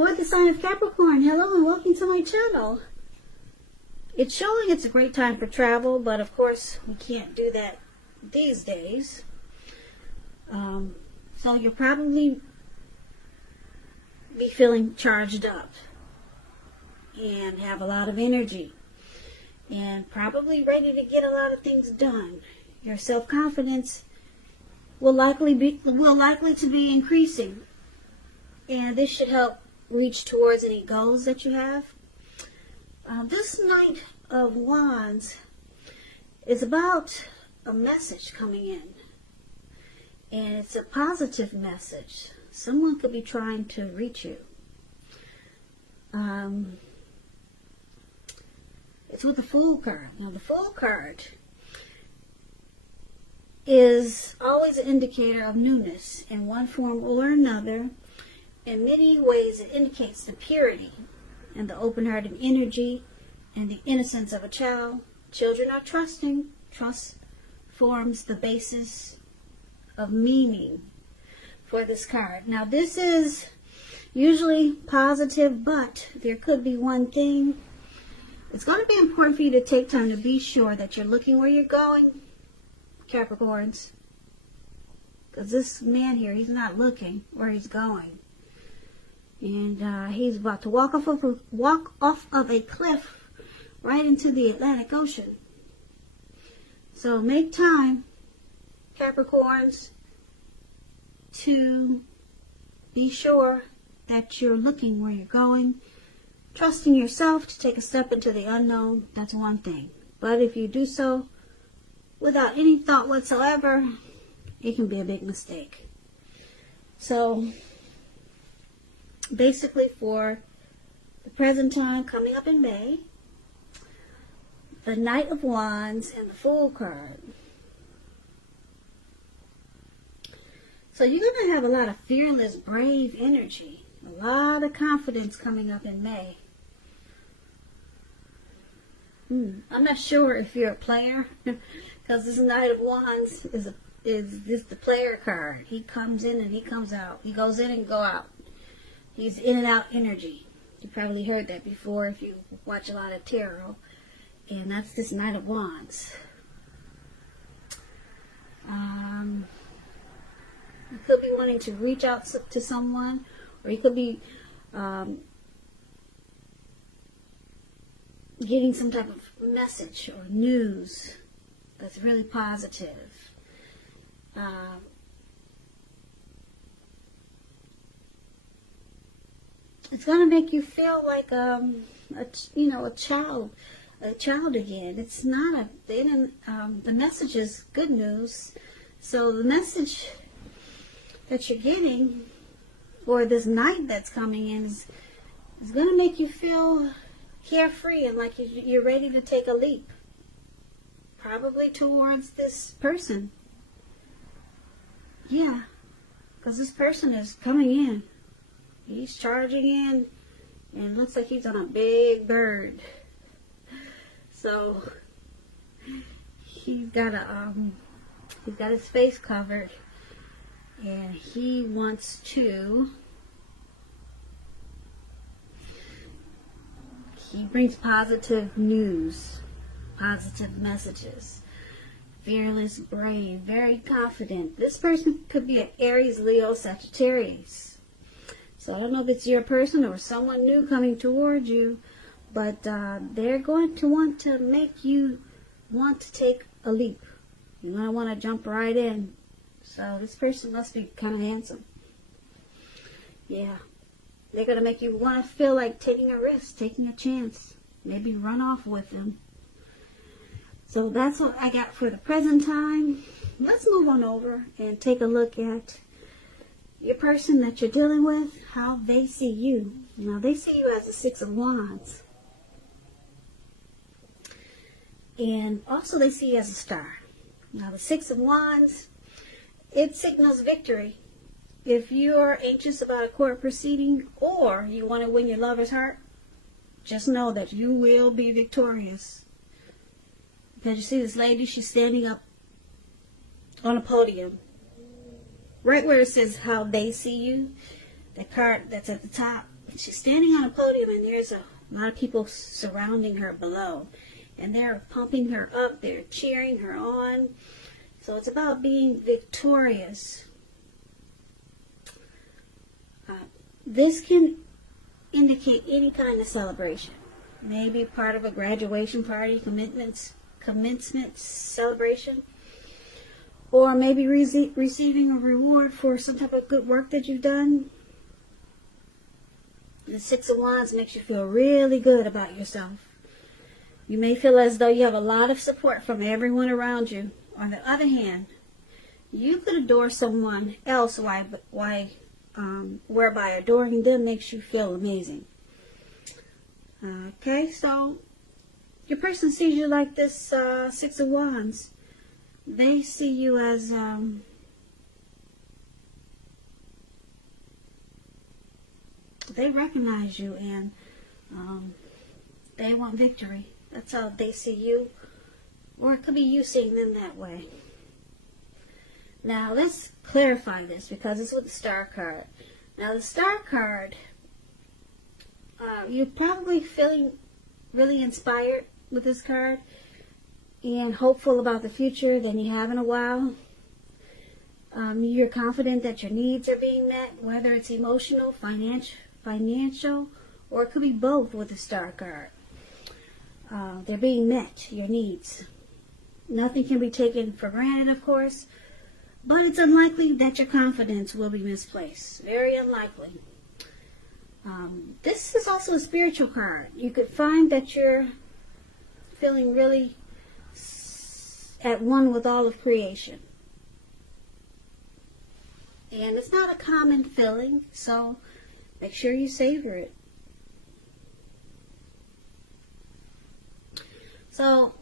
For the sign of Capricorn, hello and welcome to my channel. It's showing it's a great time for travel, but of course we can't do that these days. So you'll probably be feeling charged up and have a lot of energy and probably ready to get a lot of things done. Your self-confidence will likely to be increasing, and this should help reach towards any goals that you have. This Knight of Wands is about a message coming in, and it's a positive message. Someone could be trying to reach you. It's with the Fool card. Now, the Fool card is always an indicator of newness in one form or another. In many ways, it indicates the purity and the open-hearted energy and the innocence of a child. Children are trusting. Trust forms the basis of meaning for this card. Now, this is usually positive, but there could be one thing. It's going to be important for you to take time to be sure that you're looking where you're going, Capricorns. Because this man here, he's not looking where he's going. And he's about to walk off of a cliff right into the Atlantic Ocean. So make time, Capricorns, to be sure that you're looking where you're going. Trusting yourself to take a step into the unknown, that's one thing. But if you do so without any thought whatsoever, it can be a big mistake. So basically, for the present time coming up in May, the Knight of Wands and the Fool card. So you're going to have a lot of fearless, brave energy. A lot of confidence coming up in May. I'm not sure if you're a player, because this Knight of Wands is the player card. He comes in and he comes out. He goes in and go out. He's in and out energy. You probably heard that before if you watch a lot of tarot. And that's this Knight of Wands. You could be wanting to reach out to someone, or you could be getting some type of message or news that's really positive. It's going to make you feel like a child again. It's not the message is good news. So the message that you're getting for this night that's coming in is going to make you feel carefree and like you're ready to take a leap, probably towards this person. Yeah, because this person is coming in. He's charging in, and it looks like he's on a big bird. So he's got his face covered, and he wants to. He brings positive news, positive messages. Fearless, brave, very confident. This person could be an Aries, Leo, Sagittarius. So I don't know if it's your person or someone new coming towards you, but they're going to want to make you want to take a leap. You're going to want to jump right in. So this person must be kind of handsome. Yeah. They're going to make you want to feel like taking a risk, taking a chance. Maybe run off with them. So that's what I got for the present time. Let's move on over and take a look at your person that you're dealing with, how they see you. Now, they see you as a Six of Wands. And also they see you as a star. Now, the Six of Wands, it signals victory. If you're anxious about a court proceeding or you want to win your lover's heart, just know that you will be victorious. Because you see this lady, she's standing up on a podium. Right where it says how they see you, the card that's at the top, she's standing on a podium, and there's a lot of people surrounding her below, and they're pumping her up, they're cheering her on. So it's about being victorious. This can indicate any kind of celebration. Maybe part of a graduation party, commencement celebration, or maybe receiving a reward for some type of good work that you've done. The Six of Wands makes you feel really good about yourself. You may feel as though you have a lot of support from everyone around you. On the other hand, you could adore someone else whereby adoring them makes you feel amazing. Okay, so your person sees you like this Six of Wands. They see you as they recognize you, and they want victory. That's how they see you, or it could be you seeing them that way. Now let's clarify this, because it's with the Star card. Now the Star card, you're probably feeling really inspired with this card and hopeful about the future than you have in a while. You're confident that your needs are being met, whether it's emotional, financial, or it could be both with the Star card. They're being met, your needs. Nothing can be taken for granted, of course, but it's unlikely that your confidence will be misplaced. Very unlikely. This is also a spiritual card. You could find that you're feeling really at one with all of creation. And it's not a common feeling, so make sure you savor it. So,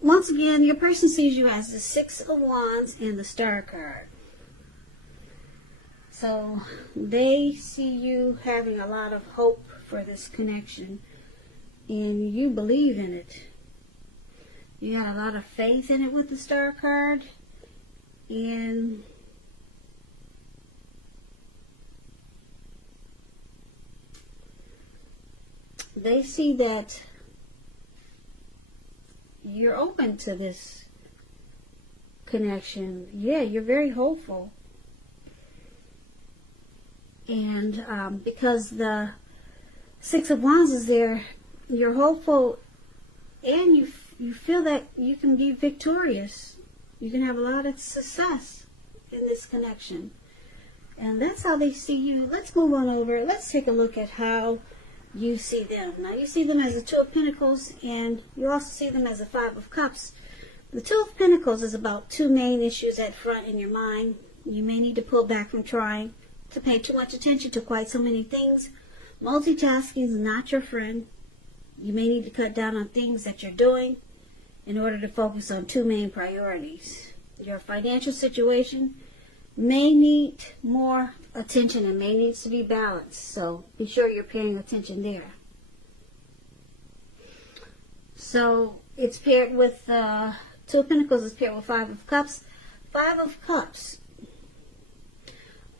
once again, your person sees you as the Six of Wands and the Star card. So, they see you having a lot of hope for this connection, and you believe in it. You got a lot of faith in it with the Star card, and they see that you're open to this connection. Yeah, you're very hopeful. And because the Six of Wands is there, you're hopeful, and you feel that you can be victorious. You can have a lot of success in this connection. And that's how they see you. Let's move on over. Let's take a look at how you see them. Now, you see them as a Two of Pentacles, and you also see them as a Five of Cups. The Two of Pentacles is about two main issues at front in your mind. You may need to pull back from trying to pay too much attention to quite so many things. Multitasking is not your friend. You may need to cut down on things that you're doing in order to focus on two main priorities. Your financial situation may need more attention and may need to be balanced. So be sure you're paying attention there. So it's paired with Two of Pentacles is paired with Five of Cups. Five of Cups.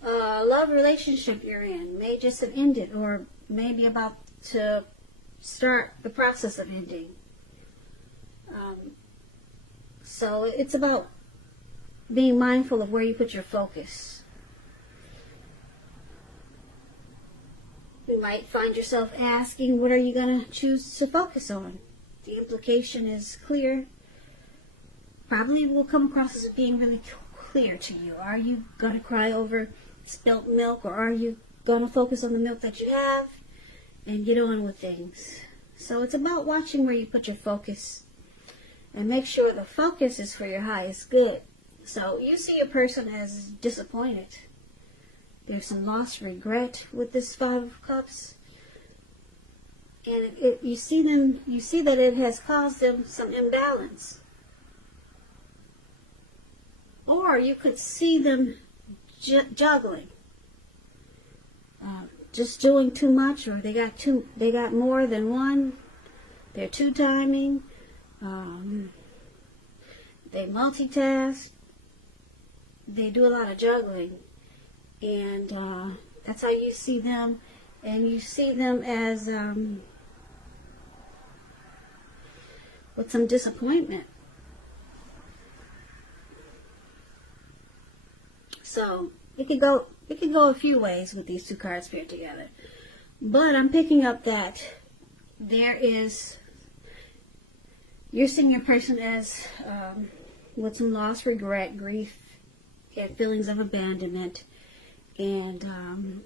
Love relationship you're in may just have ended, or maybe about to start the process of ending. So it's about being mindful of where you put your focus. You might find yourself asking, what are you going to choose to focus on? The implication is clear. Probably will come across as being really clear to you. Are you going to cry over spilt milk, or are you going to focus on the milk that you have and get on with things? So it's about watching where you put your focus, and make sure the focus is for your highest good. So you see a person as disappointed. There's some lost regret with this Five of Cups. And you see that it has caused them some imbalance. Or you could see them juggling. Just doing too much, or they got more than one. They're two-timing. They multitask. They do a lot of juggling, and that's how you see them. And you see them as with some disappointment. So it could go a few ways with these two cards paired together. But I'm picking up that you're seeing your person as with some loss, regret, grief, and feelings of abandonment, and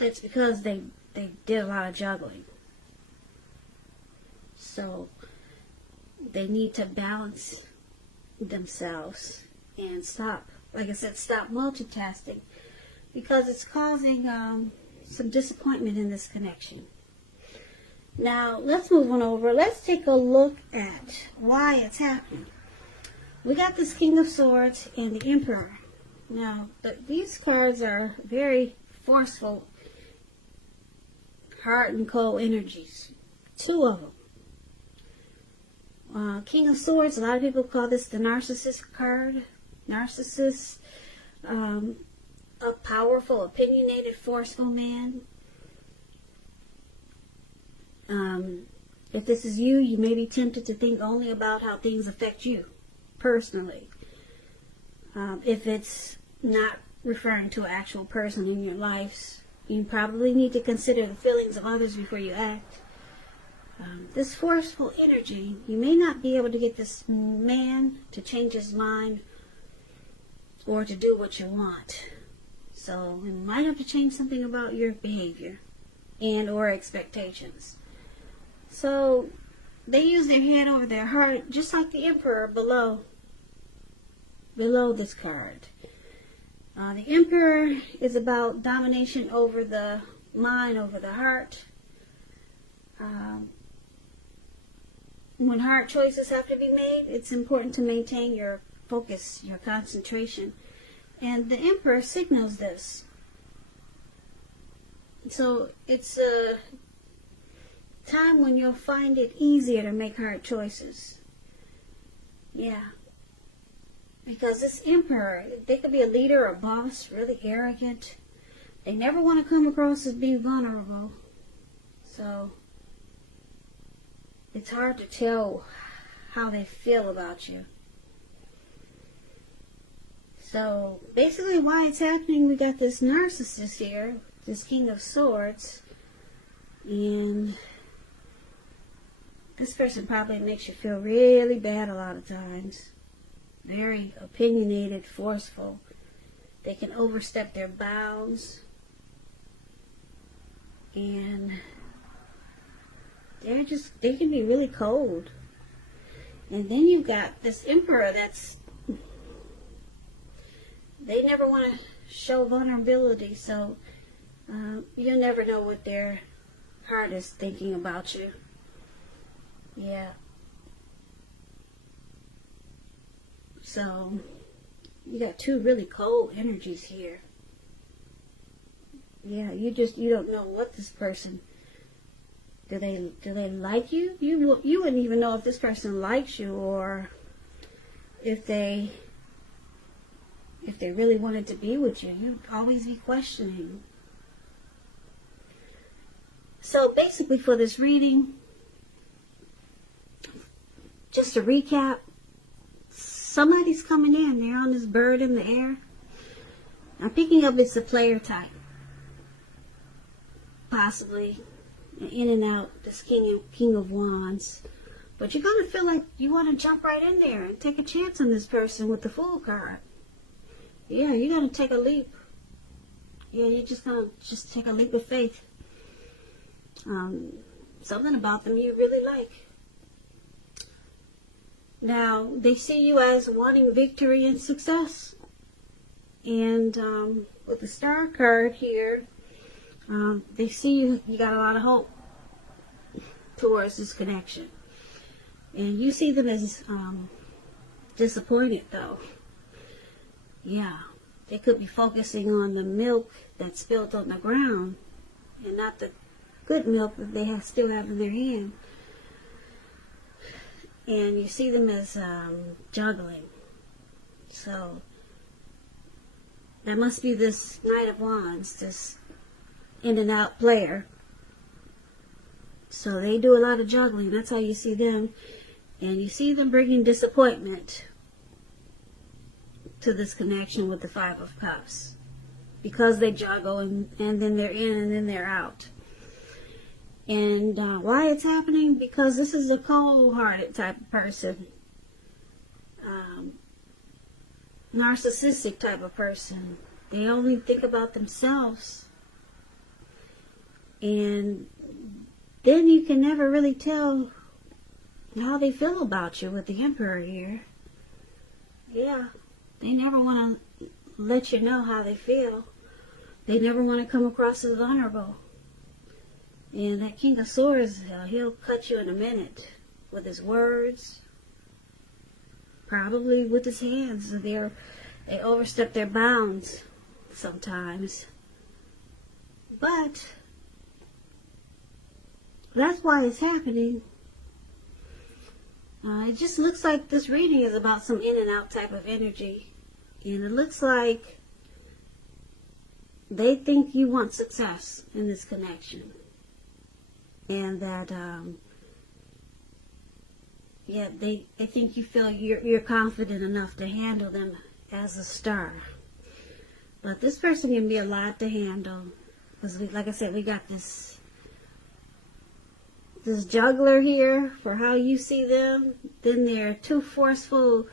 it's because they did a lot of juggling. So they need to balance themselves and stop, like I said, stop multitasking, because it's causing some disappointment in this connection. Now, let's move on over. Let's take a look at why it's happening. We got this King of Swords and the Emperor. Now, these cards are very forceful, hard and cold energies. Two of them. King of Swords, a lot of people call this the narcissist card. Narcissist, a powerful, opinionated, forceful man. If this is you, you may be tempted to think only about how things affect you personally. If it's not referring to an actual person in your life, you probably need to consider the feelings of others before you act. This forceful energy, you may not be able to get this man to change his mind or to do what you want. So you might have to change something about your behavior and or expectations. So they use their head over their heart, just like the Emperor below this card. The Emperor is about domination over the mind, over the heart. When hard choices have to be made, it's important to maintain your focus, your concentration. And the Emperor signals this. So it's a time when you'll find it easier to make hard choices. Yeah. Because this Emperor, they could be a leader or a boss, really arrogant. They never want to come across as being vulnerable. So it's hard to tell how they feel about you. So basically why it's happening, we got this narcissist here, this King of Swords, and this person probably makes you feel really bad a lot of times. Very opinionated, forceful. They can overstep their bounds. And they can be really cold. And then you've got this Emperor they never want to show vulnerability, so you'll never know what their heart is thinking about you. Yeah. So you got two really cold energies here. Yeah, you don't know what this person, do they like you? You wouldn't even know if this person likes you, or if they really wanted to be with you. You'd always be questioning. So basically for this reading, just to recap, somebody's coming in. They're on this bird in the air. I'm picking up it's a player type. Possibly in and out, this King of Wands. But you're going to feel like you want to jump right in there and take a chance on this person with the Fool card. Yeah, you're going to take a leap. Yeah, you're just going to take a leap of faith. Something about them you really like. Now, they see you as wanting victory and success. And with the Star card here, they see you got a lot of hope towards this connection. And you see them as disappointed, though. Yeah, they could be focusing on the milk that's spilled on the ground and not the good milk that they still have in their hand. And you see them as juggling. So that must be this Knight of Wands, this in and out player. So they do a lot of juggling. That's how you see them. And you see them bringing disappointment to this connection with the Five of Cups. Because they juggle and then they're in and then they're out. And why it's happening? Because this is a cold-hearted type of person. Narcissistic type of person. They only think about themselves. And then you can never really tell how they feel about you with the Emperor here. Yeah, they never want to let you know how they feel. They never want to come across as vulnerable. And that King of Swords, he'll cut you in a minute with his words, probably with his hands. They overstep their bounds sometimes. But that's why it's happening. It just looks like this reading is about some in and out type of energy. And it looks like they think you want success in this connection. And that, they think you feel you're confident enough to handle them as a star. But this person can be a lot to handle. Because, like I said, we got this juggler here for how you see them. Then they're too forceful,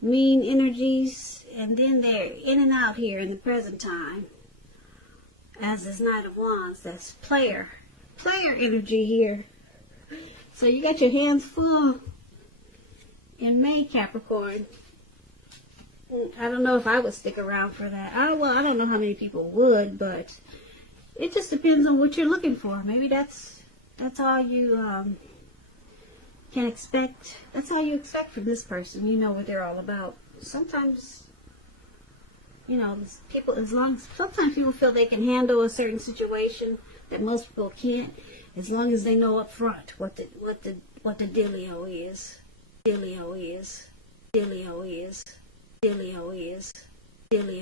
mean energies. And then they're in and out here in the present time. As this Knight of Wands, that's player energy here. So you got your hands full in May, Capricorn. I don't know if I would stick around for that. I don't know how many people would, but it just depends on what you're looking for. Maybe that's all you can expect. That's all you expect from this person. You know what they're all about. Sometimes, sometimes people feel they can handle a certain situation that most people can't, as long as they know up front what the dealio is. Dealio is. Dealio is. Dealio is. Dealio